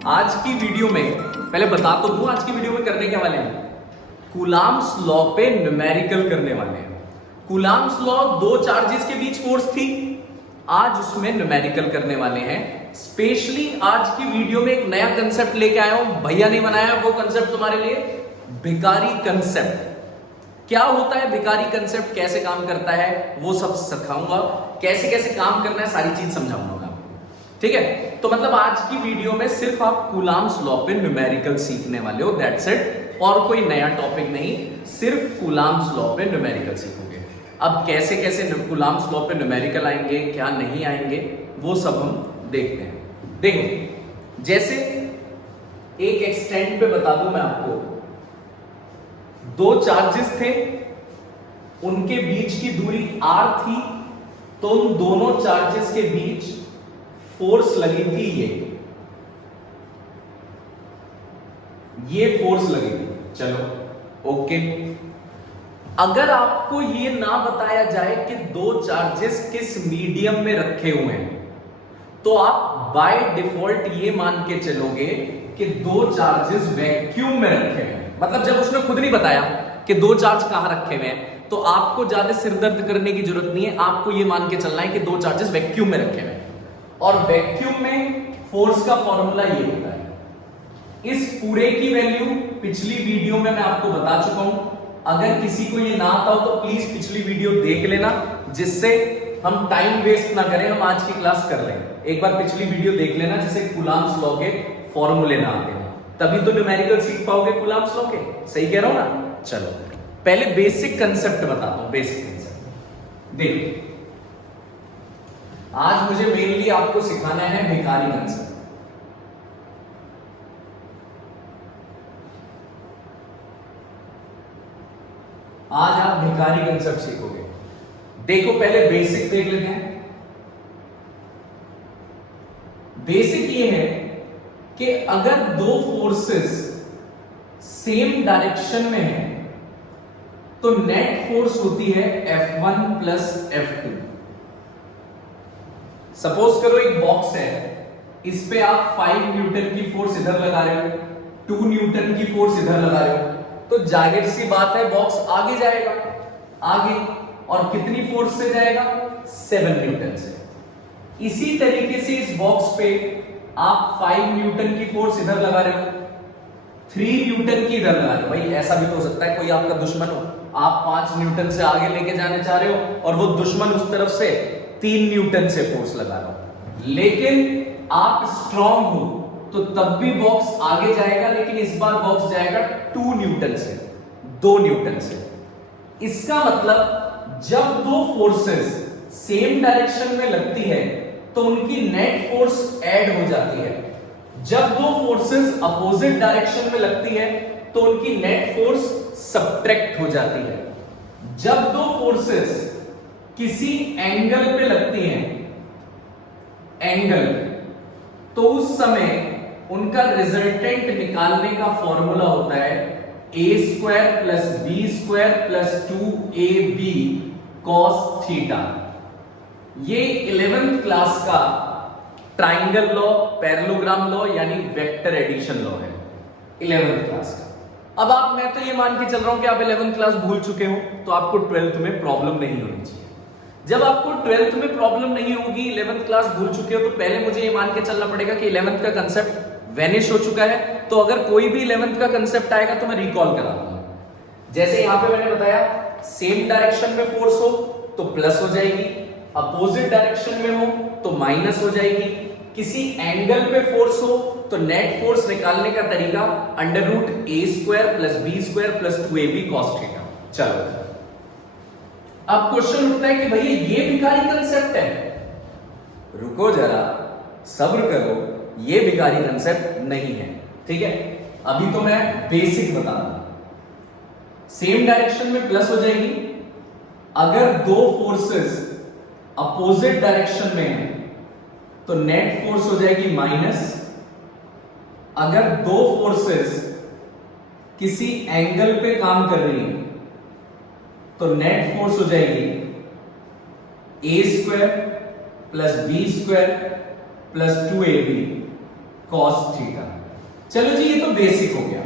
आज की वीडियो में पहले बता तो दूं, आज की वीडियो में करने क्या वाले हैं, कूलाम्स लॉ पे न्यूमेरिकल करने वाले हैं। कूलाम्स लॉ दो चार्जेस के बीच फोर्स थी, आज उसमें न्यूमेरिकल करने वाले हैं। स्पेशली आज की वीडियो में एक नया कंसेप्ट लेके आया हूं, भैया ने बनाया वो कंसेप्ट तुम्हारे लिए, भिखारी कंसेप्ट। क्या होता है भिखारी कंसेप्ट, कैसे काम करता है वो सब सिखाऊंगा, कैसे कैसे काम करना है सारी चीज समझाऊंगा मैं आपको, ठीक है। तो मतलब आज की वीडियो में सिर्फ आप कूलाम्स लॉ पे न्यूमेरिकल सीखने वाले हो, दैट्स इट, और कोई नया टॉपिक नहीं, सिर्फ कूलाम्स लॉ पे न्यूमेरिकल सीखोगे। अब कैसे कैसे कूलाम्स लॉ पे न्यूमेरिकल आएंगे, क्या नहीं आएंगे, वो सब हम देखते हैं। देखो, जैसे एक एक्सटेंट पे बता दूं मैं आपको, दो चार्जेस थे, उनके बीच की दूरी r थी, तो उन दोनों चार्जेस के बीच फोर्स लगी थी, ये फोर्स लगी थी। चलो ओके। अगर आपको ये ना बताया जाए कि दो चार्जेस किस मीडियम में रखे हुए हैं, तो आप बाय डिफॉल्ट ये मान के चलोगे कि दो चार्जेस वैक्यूम में रखे हुए हैं। मतलब जब उसने खुद नहीं बताया कि दो चार्ज कहां रखे हुए हैं, तो आपको ज्यादा सिरदर्द करने की जरूरत नहीं है, आपको ये मान के चलना है कि दो चार्जेस वैक्यूम में रखे हुए हैं। और वैक्यूम में फोर्स का फॉर्मूला ये होता है। इस पूरे की वैल्यू पिछली वीडियो में मैं आपको बता चुका हूं, अगर किसी को ये ना आता हो तो प्लीज पिछली वीडियो देख लेना, जिससे हम टाइम वेस्ट ना करें, हम आज की क्लास कर लें। एक बार पिछली वीडियो देख लेना, जिससे कूलाम्स लॉ के फॉर्मूले ना आते हैं, तभी तो न्यूमेरिकल सीख पाओगे कूलाम्स लॉ के। सही कह रहा हूं ना। चलो पहले बेसिक कंसेप्ट बताता हूं, बेसिक कंसेप्ट देखो। आज मुझे मेनली आपको सिखाना है भिखारी कंसेप्ट। आज आप भिखारी कंसेप्ट सीखोगे। देखो पहले बेसिक देख लेते हैं। बेसिक ये है कि अगर दो फोर्सेस सेम डायरेक्शन में है तो नेट फोर्स होती है F1 प्लस F2। सपोज करो एक बॉक्स है, इस पे आप 5 न्यूटन की फोर्स इधर लगा रहे हो, 2 न्यूटन की फोर्स इधर लगा रहे हो, तो जाहिर सी बात है बॉक्स आगे जाएगा, आगे, और कितनी फोर्स से जाएगा, 7 न्यूटन से। इसी तरीके से इस बॉक्स पे आप 5 न्यूटन की फोर्स इधर लगा रहे हो, 3 न्यूटन की इधर लगा रहे हो। भाई ऐसा भी तो हो सकता है कोई आपका दुश्मन हो, आप 5 न्यूटन से आगे लेके जाने चाह रहे हो और वो दुश्मन उस तरफ से 3 न्यूटन से फोर्स लगा रहा हो, लेकिन आप स्ट्रांग हो तो तब भी बॉक्स आगे जाएगा, लेकिन इस बार बॉक्स जाएगा 2 न्यूटन से, 2 न्यूटन से। इसका मतलब जब दो फोर्सेस सेम डायरेक्शन में लगती है तो उनकी नेट फोर्स ऐड हो जाती है। जब दो फोर्सेस अपोजिट डायरेक्शन में लगती है तो उनकी नेट फोर्स सब्ट्रैक्ट हो जाती है। जब दो फोर्सेस किसी एंगल पे लगती हैं, एंगल, तो उस समय उनका रिजल्टेंट निकालने का फॉर्मूला होता है a² plus b² plus 2ab cos theta. ये 11th क्लास का ट्राइंगल लॉ, पैरेललोग्राम लॉ यानी वेक्टर एडिशन लॉ है, 11th क्लास का। अब आप, मैं तो ये मान के चल रहा हूं कि आप 11th क्लास भूल चुके हो, तो आपको 12th में प्रॉब्लम नहीं होनी चाहिए। जब आपको 12th में प्रॉब्लम नहीं होगी, 11th क्लास भूल चुके हो, तो पहले मुझे ये मान के चलना पड़ेगा कि 11th का कंसेप्ट वेनिश हो चुका है। तो अगर कोई भी 11th का कंसेप्ट आएगा तो मैं रिकॉल करा दूंगा। जैसे यहां पे मैंने बताया, सेम डायरेक्शन में फोर्स हो तो प्लस हो जाएगी, अपोजिट डायरेक्शन में हो तो माइनस हो जाएगी, किसी एंगल पे फोर्स हो तो नेट फोर्स निकालने का तरीका √a² plus b² plus 2ab cos theta. चलो अब क्वेश्चन उठता है कि भैया ये भिखारी कंसेप्ट है। रुको जरा, सब्र करो, ये भिखारी कंसेप्ट नहीं है, ठीक है। अभी तो मैं बेसिक बता दूं। सेम डायरेक्शन में प्लस हो जाएगी, अगर दो फोर्सेस अपोजिट डायरेक्शन में है तो नेट फोर्स हो जाएगी माइनस। अगर दो फोर्सेस किसी एंगल पे काम कर रही है तो नेट फोर्स हो जाएगी a² plus b² plus 2ab cos theta. चलो जी, ये तो बेसिक हो गया।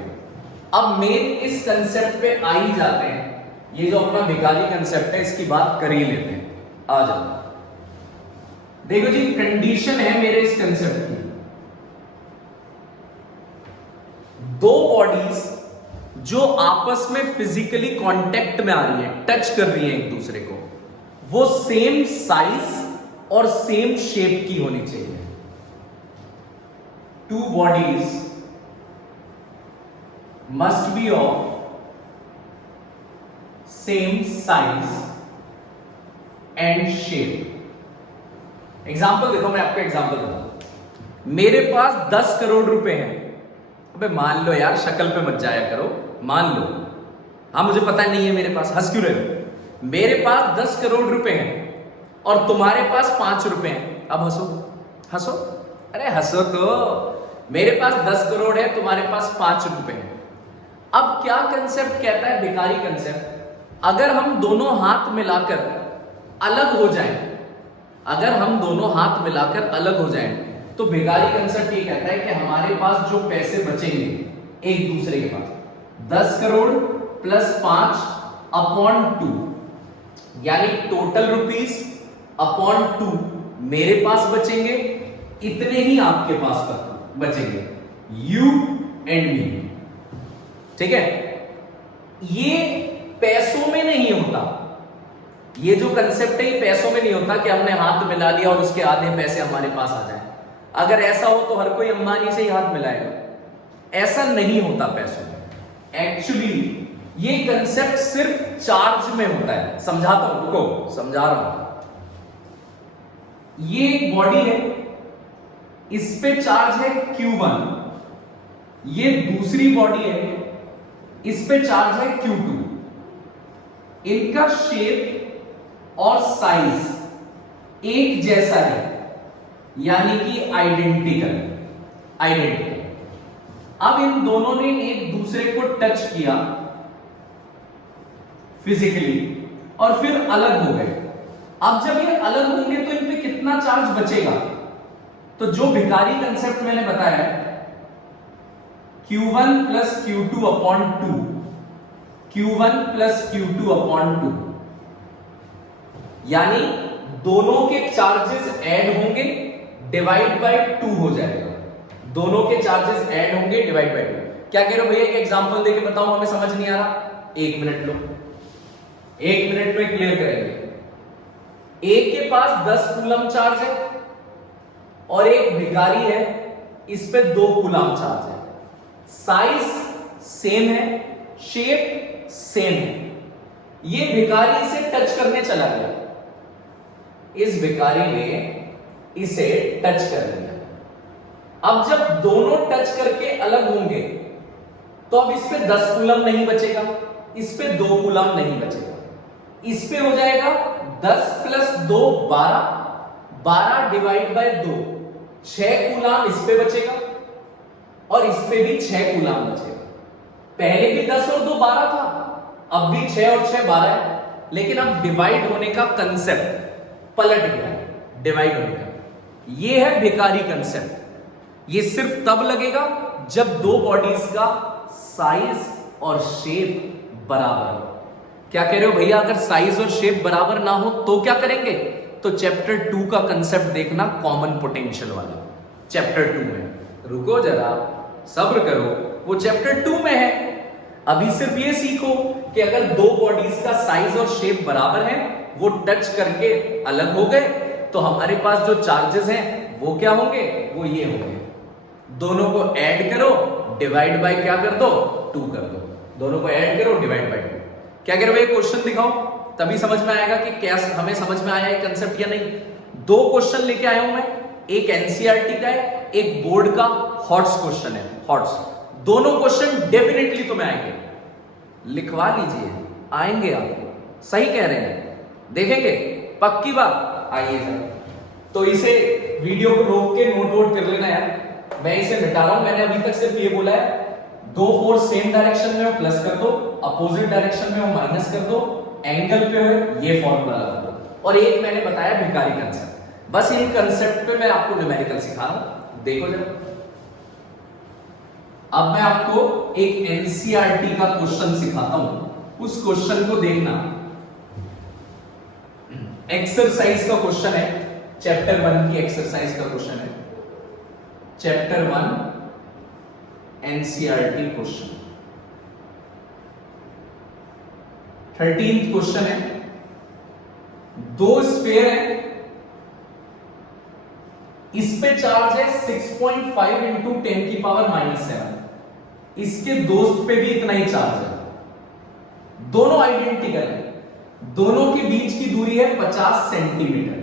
अब मेन इस कंसेप्ट पे आ ही जाते हैं। ये जो अपना भिखारी कंसेप्ट है इसकी बात कर ही लेते हैं। आ जाओ, देखो जी, कंडीशन है मेरे इस कंसेप्ट की, दो बॉडीज जो आपस में फिजिकली कांटेक्ट में आ रही है, टच कर रही है एक दूसरे को, वो सेम साइज और सेम शेप की होनी चाहिए। Two bodies must be of same size and shape. Example देखो, मैं आपको एग्जाम्पल दूंगा। मेरे पास 10 करोड़ रुपए हैं। अबे मान लो यार, शक्ल पे मत जाया करो, मान लो। हाँ, मुझे पता नहीं है मेरे पास, हंस क्यों रहे हो? मेरे पास 10 करोड़ रुपए हैं और तुम्हारे पास 5 रुपए हैं। अब हंसो, हंसो, अरे हंसो तो। मेरे पास 10 करोड़ है, तुम्हारे पास 5 रुपए हैं। अब क्या कंसेप्ट कहता है भिखारी कंसेप्ट? अगर हम दोनों हाथ मिलाकर अलग हो जाएं, अगर हम दोनों हाथ मिलाकर अलग हो जाएं, तो भिखारी कंसेप्ट ये कहता है कि हमारे पास जो पैसे बचेंगे एक दूसरे के पास, 10 करोड़ प्लस 5 अपॉन 2, यानी टोटल रुपीस अपॉन 2 मेरे पास बचेंगे, इतने ही आपके पास बचेंगे, यू एंड मी। ठीक है? ये पैसों में नहीं होता। ये जो कंसेप्ट है ये पैसों में नहीं होता कि हमने हाथ मिला लिया और उसके आधे पैसे हमारे पास आ जाए। अगर ऐसा हो तो हर कोई अंबानी से ही हाथ मिलाएगा। ऐसा नहीं होता पैसों में। एक्चुअली ये कंसेप्ट सिर्फ चार्ज में होता है। समझाता हूं, रुको, समझा रहा हूं। ये एक बॉडी है, इस पे चार्ज है Q1। ये दूसरी बॉडी है, इस पे चार्ज है Q2। इनका शेप और साइज एक जैसा है, यानी कि आइडेंटिकल। अब इन दोनों ने एक दूसरे को टच किया फिजिकली और फिर अलग हो गए। अब जब ये अलग होंगे तो इन पे कितना चार्ज बचेगा? तो जो भिखारी कंसेप्ट मैंने बताया, Q1 plus Q2 upon 2, Q1 plus Q2 upon 2, यानी दोनों के चार्जेस ऐड होंगे, डिवाइड बाय 2 हो जाएगा। दोनों के चार्जेस ऐड होंगे, डिवाइड बाय 2। क्या कह रहे हो भैया? एक एग्जांपल देके बताओ, हमें समझ नहीं आ रहा। 1 मिनट लो, 1 मिनट में क्लियर करेंगे। एक के पास 10 कूलम चार्ज है और एक भिखारी है, इस पे 2 कूलम चार्ज है। साइज सेम है, शेप सेम है। ये भिखारी इसे टच करने चला गया, इस भिखारी ने इसे टच कर लिया। अब जब दोनों टच करके अलग होंगे तो अब इस पे 10 कूलम नहीं बचेगा, इस पे 2 कूलम नहीं बचेगा। इस पे हो जाएगा 10 प्लस 2 12, 12 डिवाइड बाय 2, 6 कूलम इस पे बचेगा और इस पे भी 6 कूलम बचेगा। पहले भी 10 और 2 12 था, अब भी 6 और 6 12 है। लेकिन अब डिवाइड होने का कंसेप्ट पलट गया, डिवाइड होने का। ये है भिखारी कंसेप्ट। ये सिर्फ तब लगेगा जब दो बॉडीज का साइज और शेप बराबर हो। क्या कह रहे हो भैया? अगर साइज और शेप बराबर ना हो तो क्या करेंगे? तो चैप्टर 2 का कंसेप्ट देखना, कॉमन पोटेंशियल वाला, चैप्टर 2 में। रुको जरा, सब्र करो, वो चैप्टर 2 में है। अभी सिर्फ ये सीखो कि अगर दो बॉडीज का साइज और शेप बराबर है, वो टच करके अलग हो गए, तो हमारे पास जो चार्जेस हैं वो क्या होंगे? वो ये होंगे। दोनों को ऐड करो, डिवाइड बाय क्या कर दो? 2 कर दो। दोनों को ऐड करो, डिवाइड बाय 2। क्या कह रहे हो? क्वेश्चन दिखाओ, तभी समझ में आएगा कि क्या हमें समझ में आया है कंसेप्ट या नहीं। 2 क्वेश्चन लेके आया हूं मैं, एक एनसीईआरटी का है, एक बोर्ड का हॉट्स क्वेश्चन है, हॉट्स। दोनों क्वेश्चन डेफिनेटली तुम्हें आएंगे, लिखवा लीजिए, आएंगे आपको। सही कह रहे हैं, देखेंगे, पक्की बात। आइए जरा, तो इसे वीडियो को रोक के नोट वोट कर लेना यार। मैं इसे मिटा रहा हूं। मैंने अभी तक सिर्फ ये बोला है, 2 फोर्स सेम डायरेक्शन में हो प्लस कर दो, अपोजिट डायरेक्शन में हो माइनस कर दो, एंगल पे हो ये फॉर्मूला लगा दो। और एक मैंने बताया भिखारी कंसेप्ट। बस इन कंसेप्ट पे मैं आपको न्यूमेरिकल सिखा रहा हूं, देखो जरा। अब मैं आपको एक एनसीईआरटी का क्वेश्चन सिखाता हूं, उस क्वेश्चन को देखना। एक्सरसाइज का क्वेश्चन है, चैप्टर 1 की एक्सरसाइज का क्वेश्चन है, chapter 1 NCERT question. 13th question है, दो स्फीयर है, इस पे चार्ज है 6.5 इंटू 10 की पावर -7, इसके दोस्त पे भी इतना ही चार्ज है, दोनों आइडेंटिकल है, दोनों के बीच की दूरी है 50 सेंटीमीटर।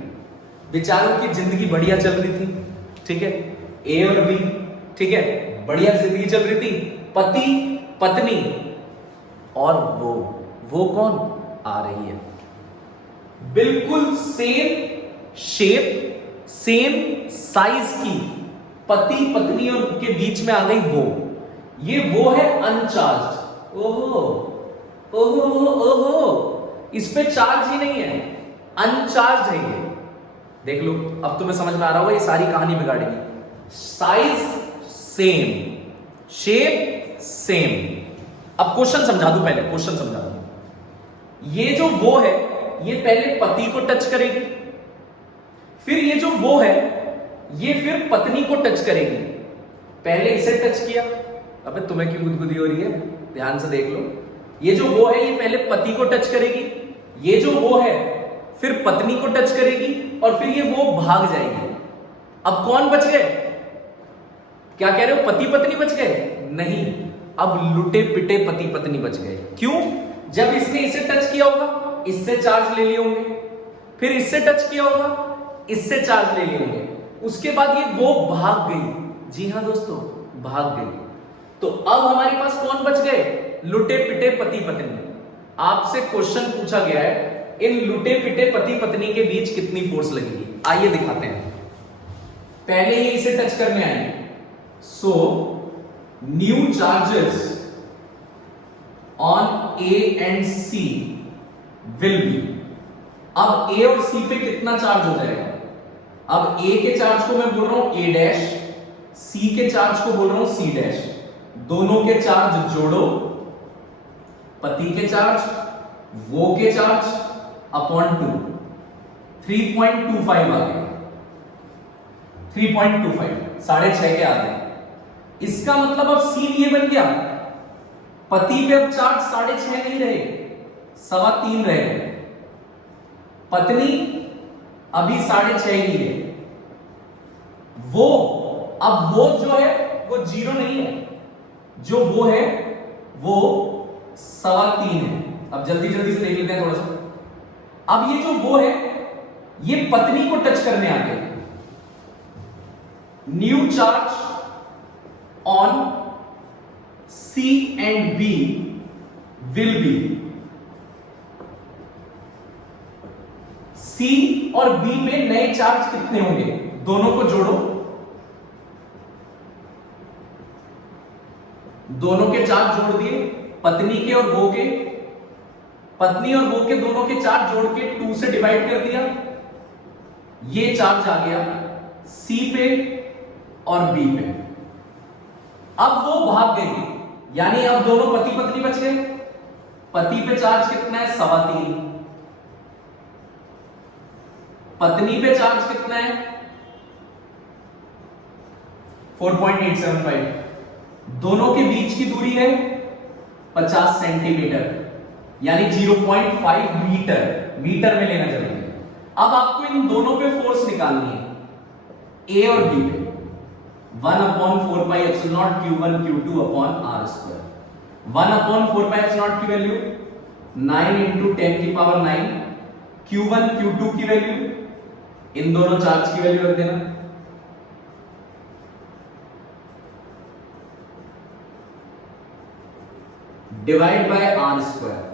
बेचारों की जिंदगी बढ़िया चल रही थी, ठीक है, ए और बी, ठीक है, बढ़िया जिंदगी चल रही थी, पति पत्नी, और वो कौन आ रही है, बिल्कुल सेम शेप सेम साइज की, पति पत्नी और के बीच में आ गई वो है अनचार्ज। ओहो ओहो ओहो, इस पे चार्ज ही नहीं है, अनचार्ज है ये। देख लो, अब तुम्हें समझ में आ रहा होगा, ये सारी कहानी बिगाड़ेगी। Size same, shape same. अब क्वेश्चन समझा दूं, पहले क्वेश्चन समझा दूं। ये जो वो है, ये पहले पति को टच करेगी, फिर ये जो वो है, ये फिर पत्नी को टच करेगी। पहले इसे टच किया, अबे तुम्हें क्यों गुदगुदी हो रही है, ध्यान से देख लो। ये जो वो है, ये पहले पति को टच करेगी, ये जो वो है फिर पत्नी को टच करेगी, और फिर ये वो भाग जाएगी। अब कौन बच गए? क्या कह रहे हो, पति पत्नी बच गए? नहीं, अब लुटे पिटे पति पत्नी बच गए। क्यों? जब इसने इसे टच किया होगा, इससे चार्ज ले लिए होंगे, फिर इससे टच किया होगा, इससे चार्ज ले लिए होंगे, उसके बाद ये वो भाग गई। जी हां दोस्तों, भाग गई। तो अब हमारे पास कौन बच गए? लुटे पिटे पति पत्नी। आपसे क्वेश्चन पूछा गया है, इन लुटे पिटे पति पत्नी के बीच कितनी फोर्स लगेगी? आइए दिखाते हैं। पहले ये इसे टच करने आए, so new charges on A and C will be. अब ए और सी पे कितना चार्ज हो जाएगा? अब ए के चार्ज को मैं बोल रहा हूं ए डैश, सी के चार्ज को बोल रहा हूं सी डैश। दोनों के चार्ज जोड़ो, पति के चार्ज, वो के चार्ज अपॉन 2, 3.25 आ गए, 3.25, 6.5 के आते हैं। इसका मतलब अब सीन ये बन गया, पति पे अब चार्ज 6.5 नहीं रहे, 3.25 रह गए। पत्नी अभी 6.5 ही है। वो अब वो जो है वो 0 नहीं है, जो वो है वो 3.25 है। अब जल्दी जल्दी से देख लेते हैं थोड़ा सा। अब ये जो वो है, ये पत्नी को टच करने आ गया। New charge on C and B will be, C और बी पे नए चार्ज कितने होंगे? दोनों को जोड़ो, दोनों के चार्ज जोड़ दिए, पत्नी के और वो के, पत्नी और वो के दोनों के चार्ज जोड़ के 2 से डिवाइड कर दिया, ये चार्ज आ गया सी पे और बी पे। अब वो भाग गई, यानी अब दोनों पति पत्नी बच गए। पति पे चार्ज कितना है? 3.25। पत्नी पे चार्ज कितना है? 4.875। दोनों के बीच की दूरी है 50 सेंटीमीटर, यानी 0.5 मीटर, मीटर में लेना जरूरी है। अब आपको इन दोनों पे फोर्स निकालनी है, ए और बी पे। 1/4 pi epsilon q1 q2 upon r square. 1/4 pi epsilon की वैल्यू 9 इंटू 10 की पावर 9, q1 q2 की वैल्यू, इन दोनों चार्ज की वैल्यू रख देना। Divide by R square.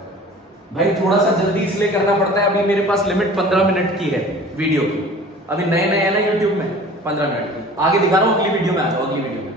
भाई थोड़ा सा जल्दी इसलिए करना पड़ता है, अभी मेरे पास लिमिट 15 मिनट की है वीडियो की। अभी नए नए है ना यूट्यूब में, 15 मिनट की। आगे दिखा रहा हूं, अगली वीडियो में आ जाओ, अगली वीडियो में।